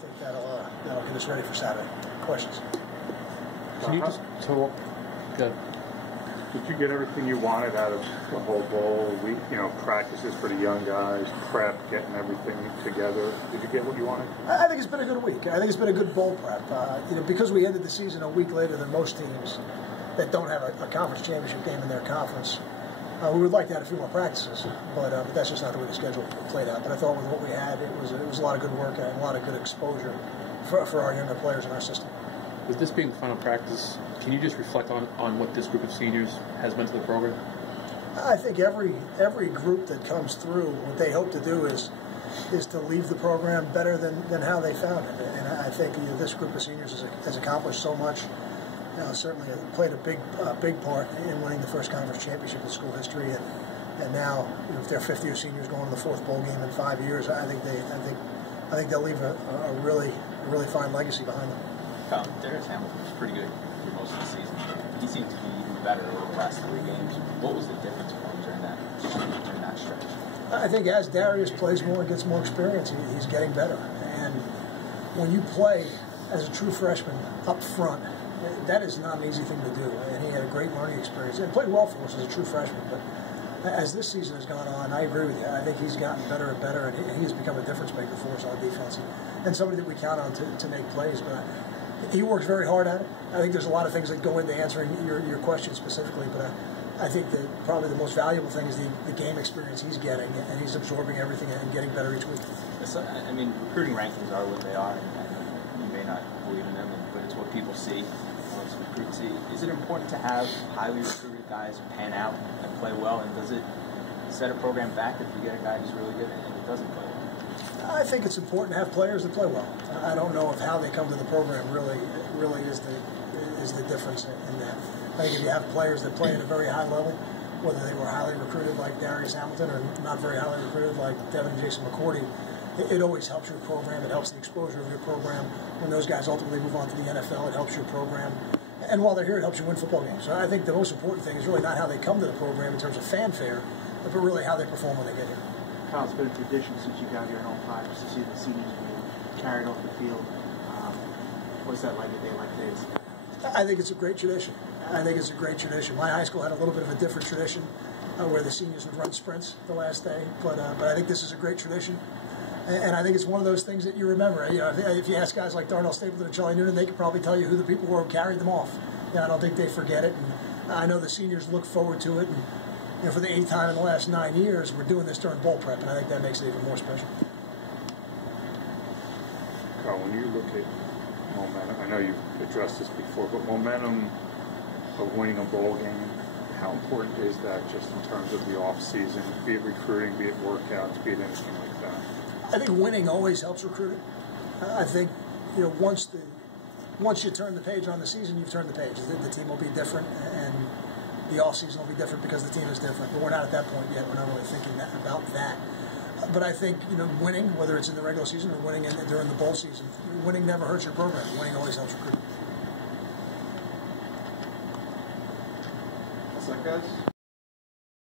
think that'll get us ready for Saturday. Questions? Can you just total? Good. Did you get everything you wanted out of the whole bowl week? Practices for the young guys, prep, getting everything together. Did you get what you wanted? I think it's been a good week. I think it's been a good bowl prep. Because we ended the season a week later than most teams that don't have a conference championship game in their conference. We would like to have a few more practices, but that's just not the way the schedule played out. But I thought with what we had, it was a lot of good work and a lot of good exposure for our younger players in our system. With this being final practice, can you just reflect on what this group of seniors has meant to the program? I think every group that comes through, what they hope to do is to leave the program better than how they found it. And I think this group of seniors has accomplished so much. Certainly played a big part in winning the first conference championship in school history, and now if they're fifth-year seniors going to the fourth bowl game in 5 years, I think they'll leave a really fine legacy behind them. Darius Hamilton was pretty good for most of the season. He seemed to be even better over the last 3 games. What was the difference for him during that stretch? I think as Darius plays more and gets more experience, he's getting better. And when you play as a true freshman up front, that is not an easy thing to do. And he had a great learning experience and played well for us as a true freshman. But as this season has gone on, I agree with you. I think he's gotten better and better, and he has become a difference maker for us on defense and somebody that we count on to make plays. But he works very hard at it. I think there's a lot of things that go into answering your question specifically, but I think that probably the most valuable thing is the game experience he's getting, and he's absorbing everything and getting better each week. So, recruiting rankings are what they are, and you may not believe in them, but it's what people see. It's what recruits see. Is it important to have highly recruited guys pan out and play well, and does it set a program back if you get a guy who's really good and it doesn't play well? I think it's important to have players that play well. I don't know if how they come to the program really is the difference in that. I think if you have players that play at a very high level, whether they were highly recruited like Darius Hamilton or not very highly recruited like Devin and Jason McCourty, it always helps your program. It helps the exposure of your program. When those guys ultimately move on to the NFL, it helps your program. And while they're here, it helps you win football games. So I think the most important thing is really not how they come to the program in terms of fanfare, but really how they perform when they get here. Kyle, it's been a tradition since you got here in 05 to see the seniors being carried off the field. What's that like a day like this? I think it's a great tradition. My high school had a little bit of a different tradition where the seniors would run sprints the last day, but I think this is a great tradition. And I think it's one of those things that you remember. If you ask guys like Darnell Stapleton and Charlie Noonan, they could probably tell you who the people were who carried them off. I don't think they forget it. And I know the seniors look forward to it. And for the 8th time in the last 9 years, we're doing this during bowl prep, and I think that makes it even more special. Carl, when you look at momentum, I know you've addressed this before, but momentum of winning a bowl game, how important is that just in terms of the off-season, be it recruiting, be it workouts, be it anything like that? I think winning always helps recruiting. I think once you turn the page on the season, you've turned the page. The team will be different, and the off season will be different because the team is different. But we're not at that point yet. We're not really thinking about that. But I think winning, whether it's in the regular season or winning during the bowl season, winning never hurts your program. Winning always helps recruiting. What's up, guys?